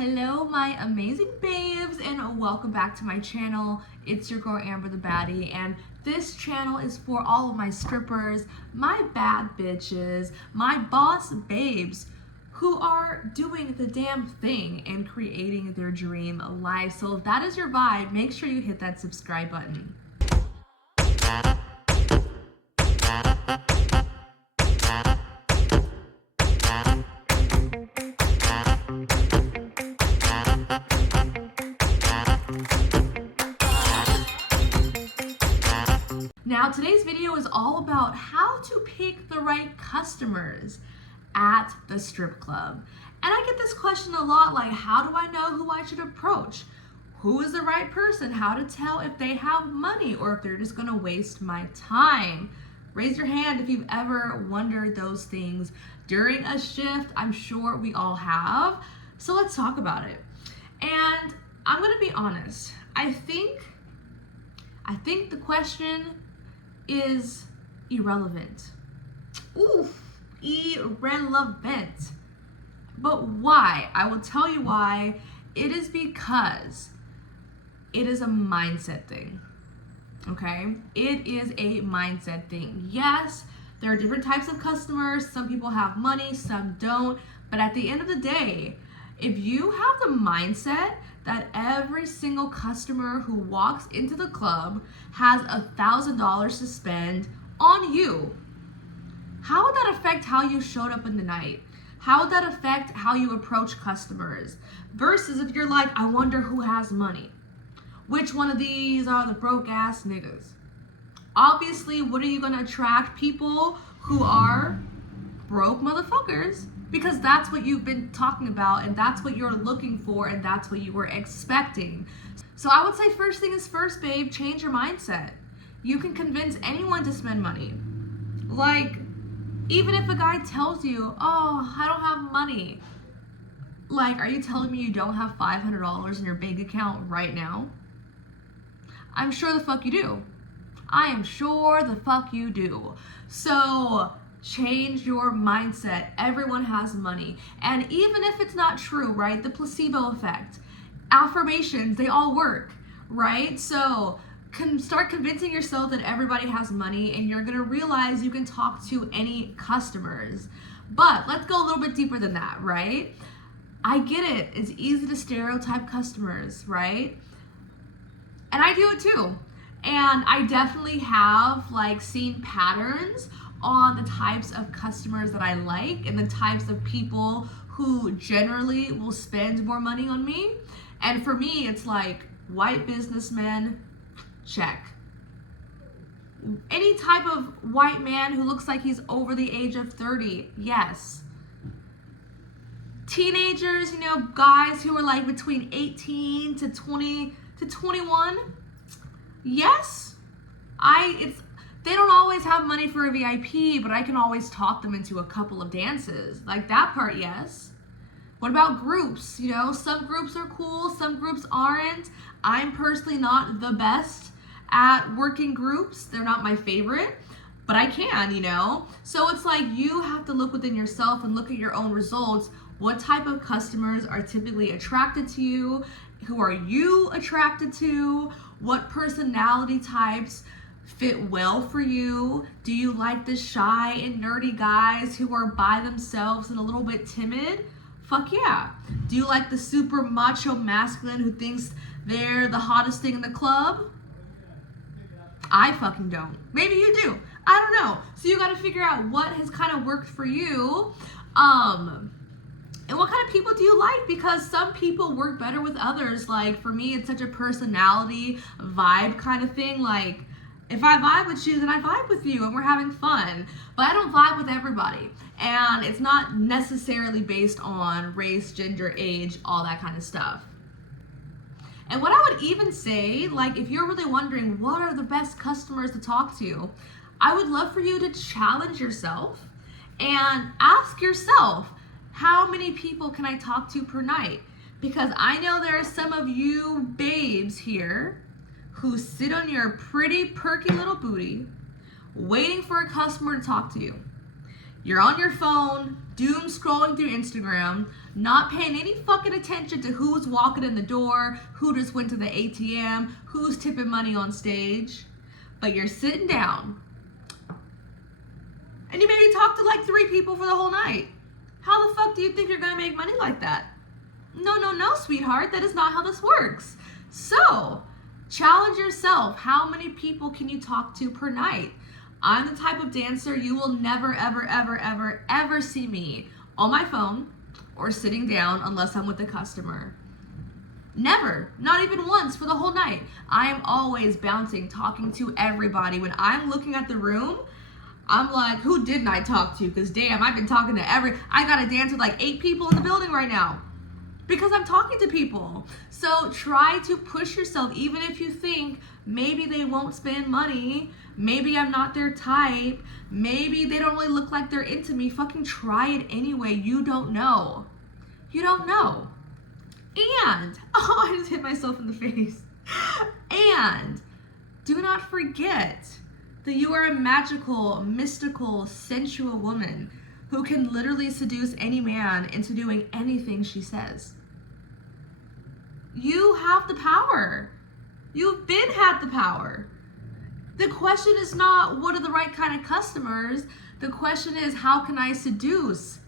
Hello my amazing babes and welcome back to my channel. It's your girl Amber the Baddie, and this channel is for all of my strippers, my bad bitches, my boss babes who are doing the damn thing and creating their dream life. So if that is your vibe, make sure you hit that subscribe button. Now today's video is all about how to pick the right customers at the strip club. And I get this question a lot, like, how do I know who I should approach? Who is the right person? How to tell if they have money or if they're just gonna waste my time? Raise your hand if you've ever wondered those things during a shift. I'm sure we all have. So let's talk about it. And I'm gonna be honest. I think the question is irrelevant. Oof, irrelevant. But why? I will tell you why. It is because it is a mindset thing. Okay? It is a mindset thing. Yes, there are different types of customers. Some people have money, some don't. But at the end of the day, if you have the mindset that every single customer who walks into the club has $1,000 to spend on you, how would that affect how you showed up in the night? How would that affect how you approach customers? Versus if you're like, I wonder who has money. Which one of these are the broke ass niggas? Obviously, what are you gonna attract? People who are broke motherfuckers, because that's what you've been talking about and that's what you're looking for and that's what you were expecting. So I would say first thing is first, babe, change your mindset. You can convince anyone to spend money. Like, even if a guy tells you, oh, I don't have money. Like, are you telling me you don't have $500 in your bank account right now? I'm sure the fuck you do. I am sure the fuck you do. So change your mindset. Everyone has money. And even if it's not true, right? The placebo effect, affirmations, they all work, right? So start convincing yourself that everybody has money and you're gonna realize you can talk to any customers. But let's go a little bit deeper than that, right? I get it. It's easy to stereotype customers, right? And I do it too. And I definitely have seen patterns on the types of customers that I like and the types of people who generally will spend more money on me. And for me, it's like white businessmen, check. Any type of white man who looks like he's over the age of 30, yes. Teenagers, guys who are like between 18 to 20 to 21, yes. They don't always have money for a VIP, but I can always talk them into a couple of dances. Like that part, yes. What about groups? Some groups are cool, some groups aren't. I'm personally not the best at working groups. They're not my favorite, but I can, So it's like you have to look within yourself and look at your own results. What type of customers are typically attracted to you? Who are you attracted to? What personality types fit well for you? Do you like the shy and nerdy guys who are by themselves and a little bit timid? Fuck yeah. Do you like the super macho masculine who thinks they're the hottest thing in the club? I fucking don't. Maybe you do. I don't know. So you gotta figure out what has kind of worked for you. And what kind of people do you like? Because some people work better with others. Like for me, it's such a personality vibe kind of thing. Like if I vibe with you, then I vibe with you and we're having fun. But I don't vibe with everybody. And it's not necessarily based on race, gender, age, all that kind of stuff. And what I would even say, like if you're really wondering what are the best customers to talk to, I would love for you to challenge yourself and ask yourself, how many people can I talk to per night? Because I know there are some of you babes here who sit on your pretty perky little booty waiting for a customer to talk to you. You're on your phone, doom scrolling through Instagram, not paying any fucking attention to who's walking in the door, who just went to the ATM, who's tipping money on stage. But you're sitting down and you maybe talk to like 3 people for the whole night. How the fuck do you think you're gonna make money like that? No, sweetheart, that is not how this works. So, challenge yourself. How many people can you talk to per night? I'm the type of dancer you will never, ever see me on my phone or sitting down unless I'm with a customer. Never, not even once for the whole night. I am always bouncing, talking to everybody. When I'm looking at the room, I'm like, who didn't I talk to? Because damn, I've been talking to I gotta dance with like 8 people in the building right now. Because I'm talking to people. So try to push yourself, even if you think maybe they won't spend money, maybe I'm not their type, maybe they don't really look like they're into me. Fucking try it anyway. You don't know. You don't know. And, oh, I just hit myself in the face. And do not forget that you are a magical, mystical, sensual woman who can literally seduce any man into doing anything she says. You have the power. You've been had the power. The question is not what are the right kind of customers. The question is how can I seduce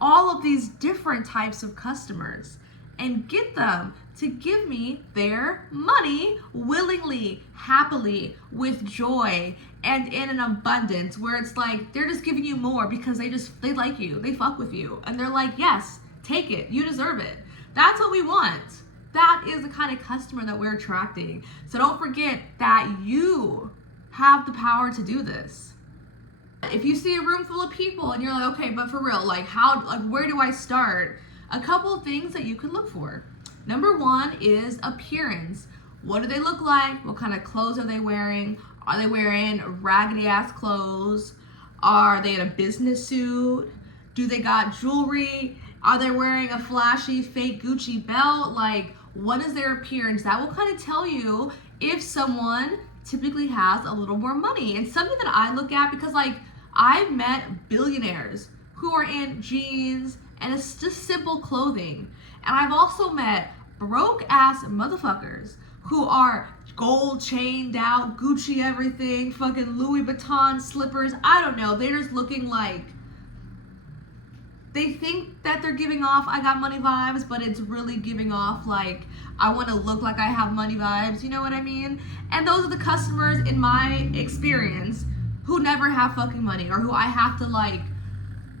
all of these different types of customers and get them to give me their money willingly, happily, with joy, and in an abundance where it's like they're just giving you more because they like you, they fuck with you, and they're like, yes, take it, you deserve it. That's what we want. That is the kind of customer that we're attracting. So don't forget that you have the power to do this. If you see a room full of people and you're like, okay, but for real, like where do I start? A couple of things that you can look for. Number 1 is appearance. What do they look like? What kind of clothes are they wearing? Are they wearing raggedy ass clothes? Are they in a business suit? Do they got jewelry? Are they wearing a flashy fake Gucci belt? Like, what is their appearance? That will kind of tell you if someone typically has a little more money. And something that I look at, because like I've met billionaires who are in jeans and it's just simple clothing. And I've also met broke ass motherfuckers who are gold chained out, Gucci everything, fucking Louis Vuitton slippers. I don't know. They're just looking like they think that they're giving off I got money vibes, but it's really giving off like I want to look like I have money vibes. You know what I mean? And those are the customers in my experience who never have fucking money, or who I have to like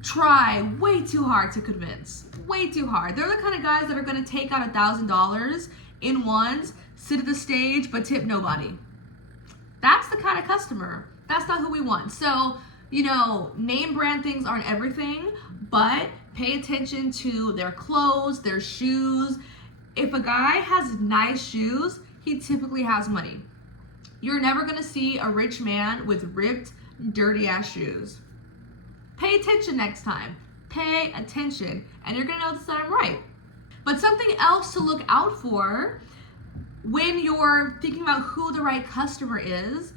try way too hard to convince. Way too hard. They're the kind of guys that are going to take out $1,000 in ones, sit at the stage, but tip nobody. That's the kind of customer. That's not who we want. So, you know, name brand things aren't everything, but pay attention to their clothes, their shoes. If a guy has nice shoes, he typically has money. You're never going to see a rich man with ripped, dirty ass shoes. Pay attention next time. Pay attention, and you're gonna notice that I'm right. But something else to look out for when you're thinking about who the right customer is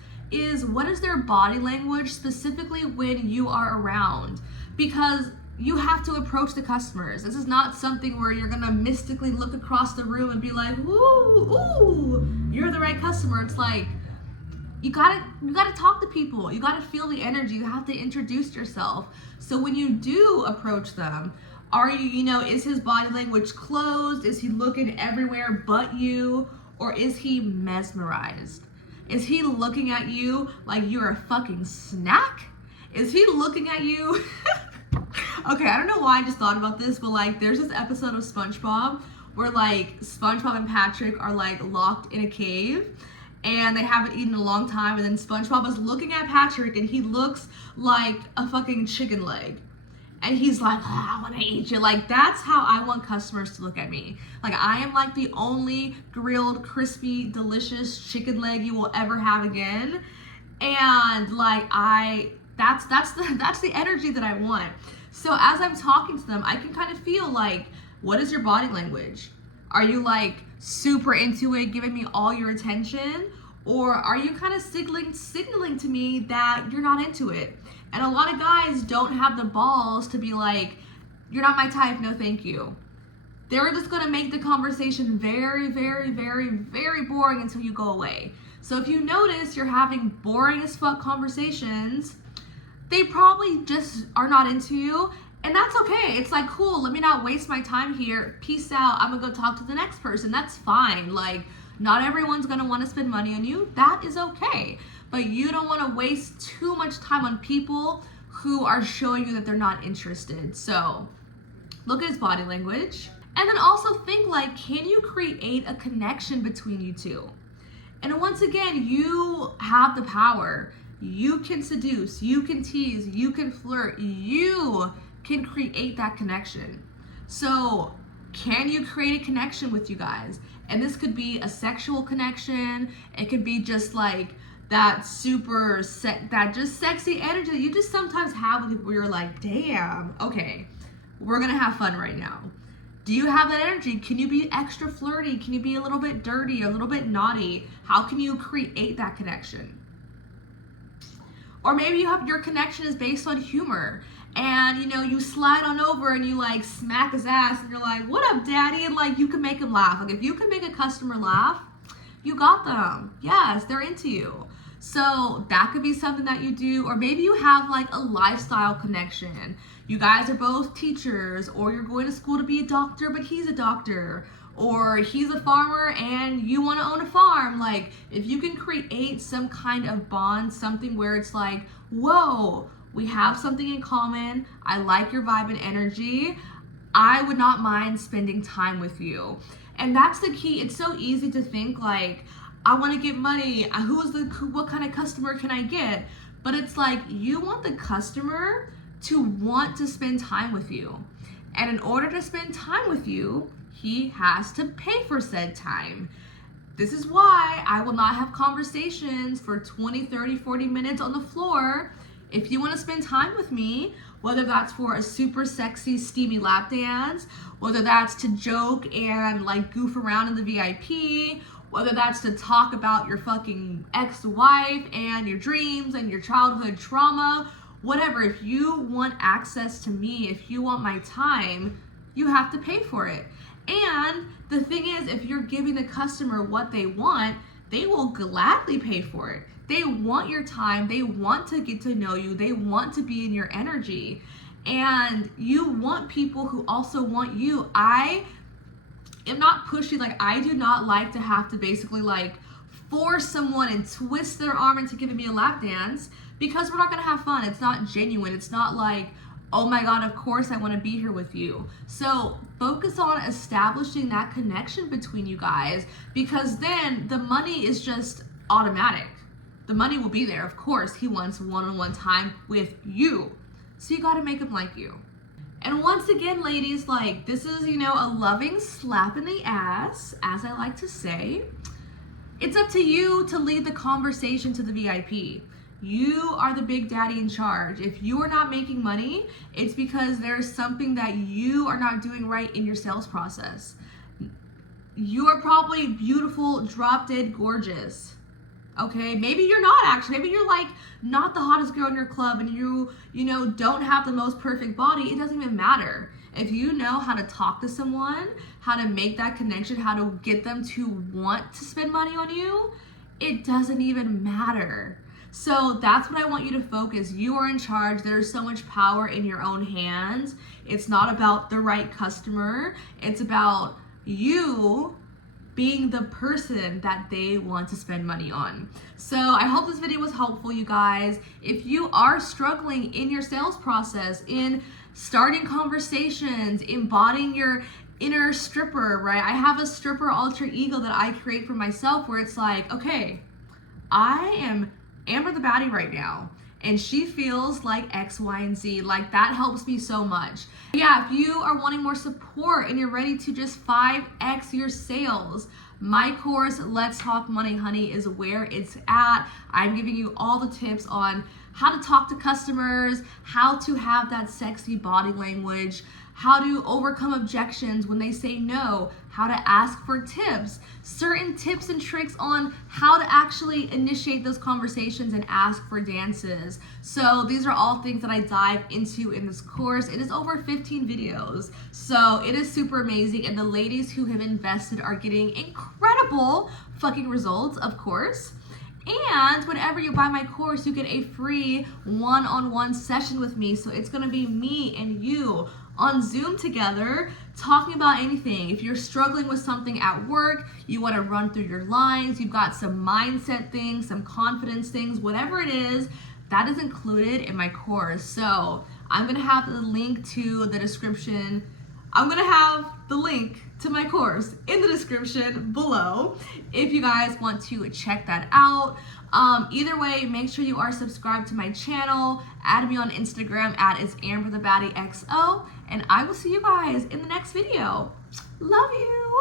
what is their body language, specifically when you are around. Because you have to approach the customers. This is not something where you're gonna mystically look across the room and be like, ooh, you're the right customer. It's like, you gotta talk to people. You gotta feel the energy. You have to introduce yourself. So when you do approach them, is his body language closed? Is he looking everywhere but you? Or is he mesmerized? Is he looking at you like you're a fucking snack? Is he looking at you? Okay, I don't know why I just thought about this, but like there's this episode of SpongeBob where like SpongeBob and Patrick are like locked in a cave and they haven't eaten in a long time, and then SpongeBob is looking at Patrick and he looks like a fucking chicken leg. And he's like, I want to eat you. Like, that's how I want customers to look at me. Like, I am like the only grilled, crispy, delicious chicken leg you will ever have again. And like, that's the energy that I want. So as I'm talking to them, I can kind of feel like, what is your body language? Are you like super into it, giving me all your attention? Or are you kind of signaling to me that you're not into it? And a lot of guys don't have the balls to be like, you're not my type, no thank you. They're just gonna make the conversation very, very, very, very boring until you go away. So if you notice you're having boring as fuck conversations, they probably just are not into you, and that's okay. It's like, cool, let me not waste my time here. Peace out, I'm gonna go talk to the next person. That's fine. Like, not everyone's gonna wanna spend money on you. That is okay. But you don't wanna waste too much time on people who are showing you that they're not interested. So look at his body language. And then also think like, can you create a connection between you two? And once again, you have the power. You can seduce, you can tease, you can flirt, you can create that connection. So can you create a connection with you guys? And this could be a sexual connection. It could be just like that that just sexy energy that you just sometimes have with people where you're like, damn, okay, we're gonna have fun right now. Do you have that energy? Can you be extra flirty? Can you be a little bit dirty, a little bit naughty? How can you create that connection? Or maybe your connection is based on humor, and you slide on over and you like smack his ass and you're like, what up, daddy? And like, you can make him laugh. Like, if you can make a customer laugh, you got them. Yes, they're into you. So that could be something that you do. Or maybe you have like a lifestyle connection. You guys are both teachers, or you're going to school to be a doctor, but he's a doctor, or he's a farmer and you want to own a farm. Like, if you can create some kind of bond, something where it's like, whoa, we have something in common. I like your vibe and energy. I would not mind spending time with you. And that's the key. It's so easy to think like, I want to get money. What kind of customer can I get? But it's like, you want the customer to want to spend time with you. And in order to spend time with you, he has to pay for said time. This is why I will not have conversations for 20, 30, 40 minutes on the floor. If you want to spend time with me, whether that's for a super sexy, steamy lap dance, whether that's to joke and like goof around in the VIP, whether that's to talk about your fucking ex-wife and your dreams and your childhood trauma, whatever, if you want access to me, if you want my time, you have to pay for it. And the thing is, if you're giving the customer what they want, they will gladly pay for it. They want your time. They want to get to know you. They want to be in your energy. And you want people who also want you. I am not pushy. Like, I do not like to have to basically like force someone and twist their arm into giving me a lap dance, because we're not going to have fun. It's not genuine. It's not like, oh my God, of course I want to be here with you. So focus on establishing that connection between you guys, because then the money is just automatic. The money will be there. Of course, he wants one-on-one time with you. So you got to make him like you. And once again, ladies, like, this is, a loving slap in the ass, as I like to say. It's up to you to lead the conversation to the VIP. You are the big daddy in charge. If you are not making money, it's because there's something that you are not doing right in your sales process. You are probably beautiful, drop dead gorgeous. Okay, maybe you're not actually. Maybe you're like not the hottest girl in your club and you don't have the most perfect body. It doesn't even matter. If you know how to talk to someone, how to make that connection, how to get them to want to spend money on you, it doesn't even matter. So that's what I want you to focus. You are in charge. There's so much power in your own hands. It's not about the right customer. It's about you being the person that they want to spend money on. So I hope this video was helpful, you guys. If you are struggling in your sales process, in starting conversations, embodying your inner stripper, right? I have a stripper alter ego that I create for myself where it's like, okay, I am Amber the baddie right now, and she feels like X, Y, and Z. Like, that helps me so much. Yeah, if you are wanting more support and you're ready to just 5X your sales, my course, Let's Talk Money Honey, is where it's at. I'm giving you all the tips on how to talk to customers, how to have that sexy body language, how to overcome objections when they say no, how to ask for tips, certain tips and tricks on how to actually initiate those conversations and ask for dances. So these are all things that I dive into in this course. It is over 15 videos. So it is super amazing, and the ladies who have invested are getting incredible fucking results, of course. And whenever you buy my course, you get a free one-on-one session with me. So it's gonna be me and you on Zoom together talking about anything. If you're struggling with something at work, you wanna run through your lines, you've got some mindset things, some confidence things, whatever it is, that is included in my course. So I'm gonna have the link to the description. I'm gonna have the link to my course in the description below if you guys want to check that out. Either way, make sure you are subscribed to my channel. Add me on Instagram at @IsAmberTheBaddieXO, and I will see you guys in the next video. Love you.